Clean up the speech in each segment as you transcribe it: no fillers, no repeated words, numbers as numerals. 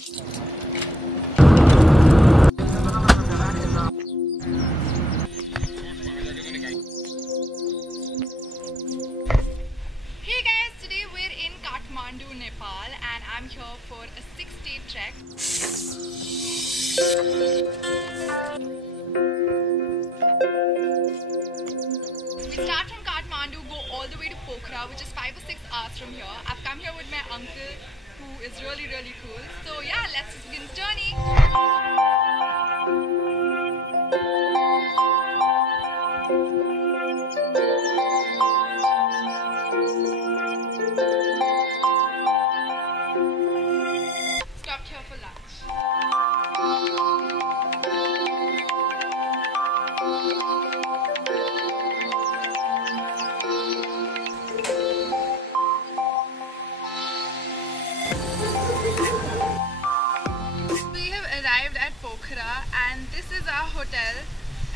Hey guys, today we're in Kathmandu, Nepal, and I'm here for a 6-day trek. We start from Kathmandu, go all the way to Pokhara, which is 5 or 6 hours from here. I've come here with my uncle, who is really cool. So yeah, let's just begin the journey. Stopped here for lunch. We have arrived at Pokhara and this is our hotel,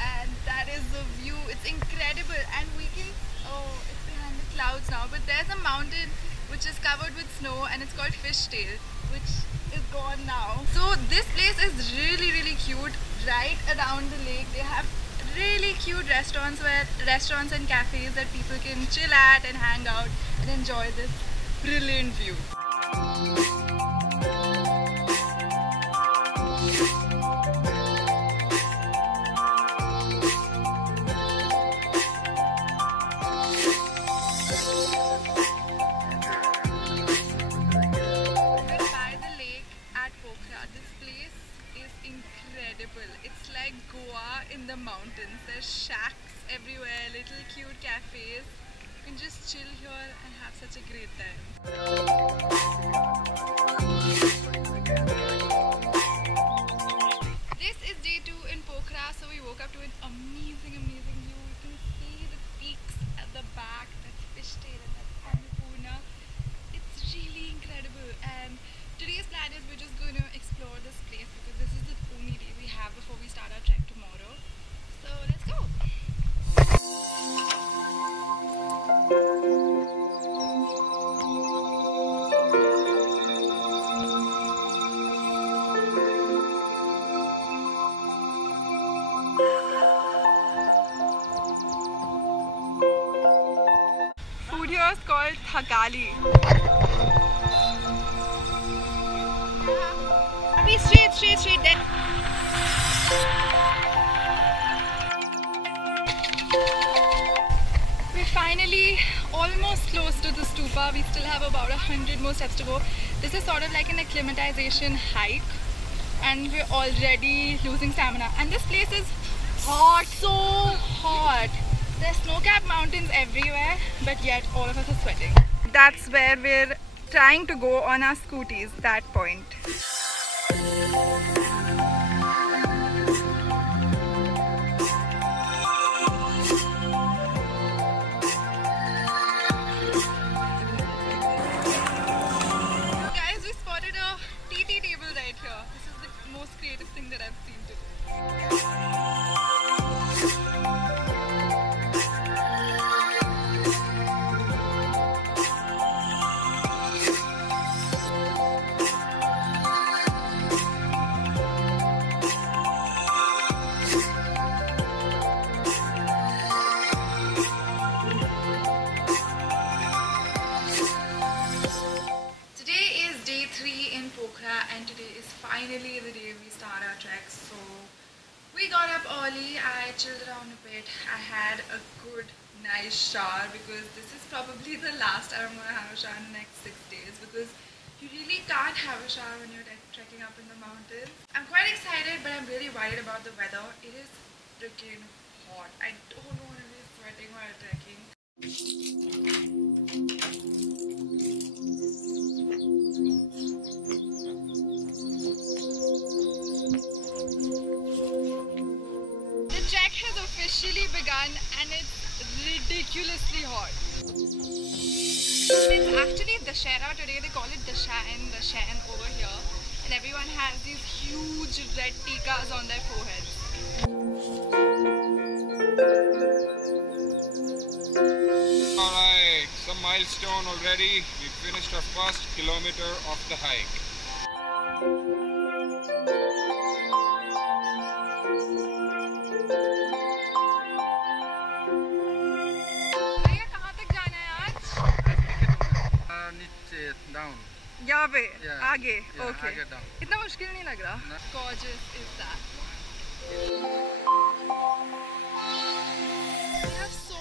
and that is the view. It's incredible, and we can, oh, it's behind the clouds now, but there's a mountain which is covered with snow and it's called Fishtail, which is gone now. So this place is really cute. Right around the lake they have really cute restaurants and cafes that people can chill at and hang out and enjoy this brilliant view. It's like Goa in the mountains. There's shacks everywhere, little cute cafes. You can just chill here and have such a great time. This is day 2 in Pokhara, so we woke up to an amazing view. You can see the peaks at the back. That's Fishtail and that's Annapurna. It's really incredible, and today's plan is we're just going to explore this place because this is the only day we have before we start our trek tomorrow. So let's go! Food here is called Thakali. Be straight then. We're finally almost close to the stupa. We still have about 100 more steps to go. This is sort of like an acclimatization hike, and we're already losing stamina. And this place is hot, so hot. There's snow-capped mountains everywhere, but yet all of us are sweating. That's where we're trying to go on our scooties, that point. Guys, we spotted a TT table right here. This is the most creative thing that I've seen today. And today is finally the day we start our trek. So we got up early, I chilled around a bit, I had a good nice shower because this is probably the last time I'm going to have a shower in the next 6 days, because you really can't have a shower when you're trekking up in the mountains. I'm quite excited, but I'm really worried about the weather. It is freaking hot. I don't want to be sweating while trekking. Officially begun and it's ridiculously hot. It's actually Dussehra today. They call it Dashain over here, and everyone has these huge red tikas on their foreheads. Alright, some milestone already. We finished our first kilometer of the hike. यहाँ पे आगे okay इतना मुश्किल नहीं लग रहा. Gorgeous is that. We have so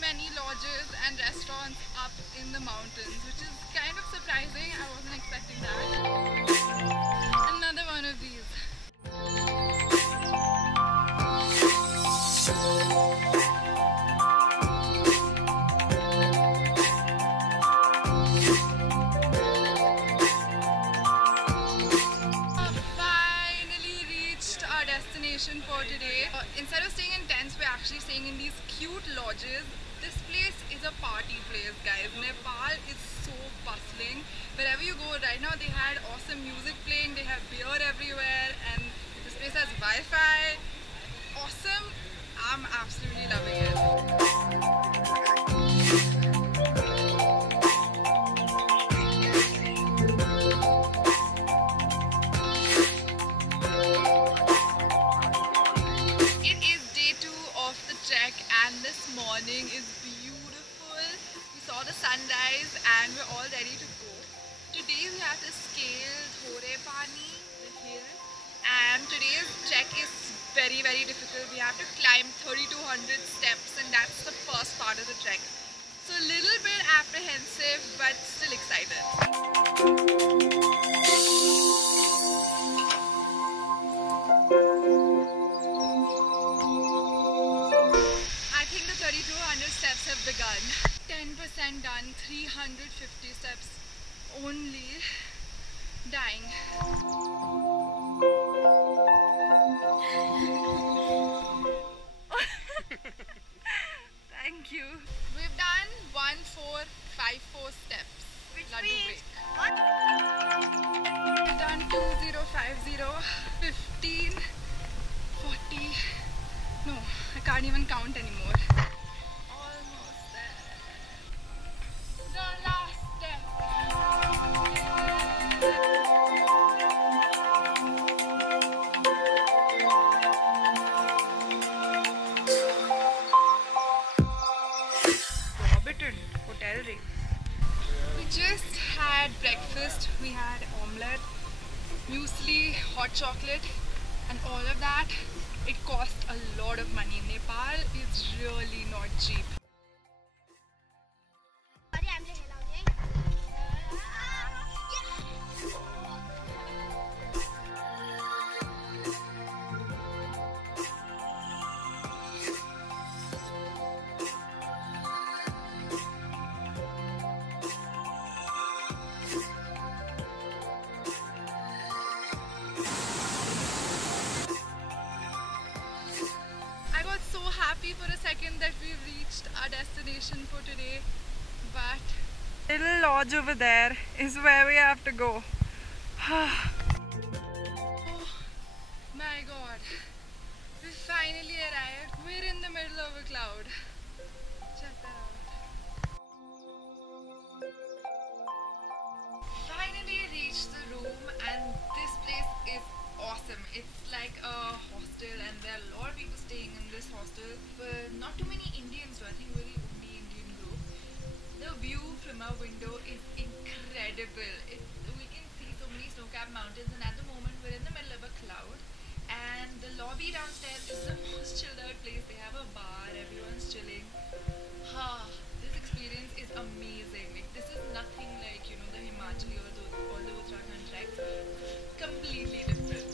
many lodges and restaurants up in the mountains, which is kind of surprising. I wasn't expecting that. Another one of these. For today, instead of staying in tents, we're actually staying in these cute lodges. This place is a party place, guys. Nepal is so bustling. Wherever you go right now, they had awesome music playing, they have beer everywhere, and this place has Wi-Fi. Awesome. I'm absolutely loving it. Morning is beautiful. We saw the sunrise and we're all ready to go. Today we have to scale Dhore Pani, the hill, and today's trek is very difficult. We have to climb 3200 steps and that's the first part of the trek. So a little bit apprehensive but still excited. Steps have begun. 10% done, 350 steps only. Dying. Thank you. We've done 1454 steps. Which means we've done 2050, 15, 40. No, I can't even count anymore. We just had breakfast. We had omelette, muesli, hot chocolate, and all of that. It cost a lot of money. Nepal is really not cheap. Happy for a second that we've reached our destination for today, but little lodge over there is where we have to go. Oh my god, we finally arrived. We're in the middle of a cloud. Check that out. Finally reached the room and this place is awesome. It's like a hostel and there are a lot of people staying in this hostel, but not too many Indians, so I think we're the only Indian group. The view from our window is incredible. We can see so many snow-capped mountains, and at the moment we're in the middle of a cloud, and the lobby downstairs is the most chilled out place. They have a bar, everyone's chilling. This experience is amazing. Like, this is nothing like, you know, the Himachali or all the Uttarakhand treks. Completely different.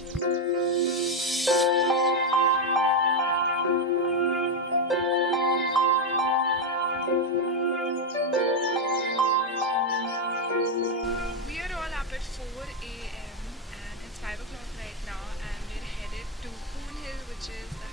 We are all up at 4 AM and it's 5 o'clock right now, and we're headed to Poon Hill, which is the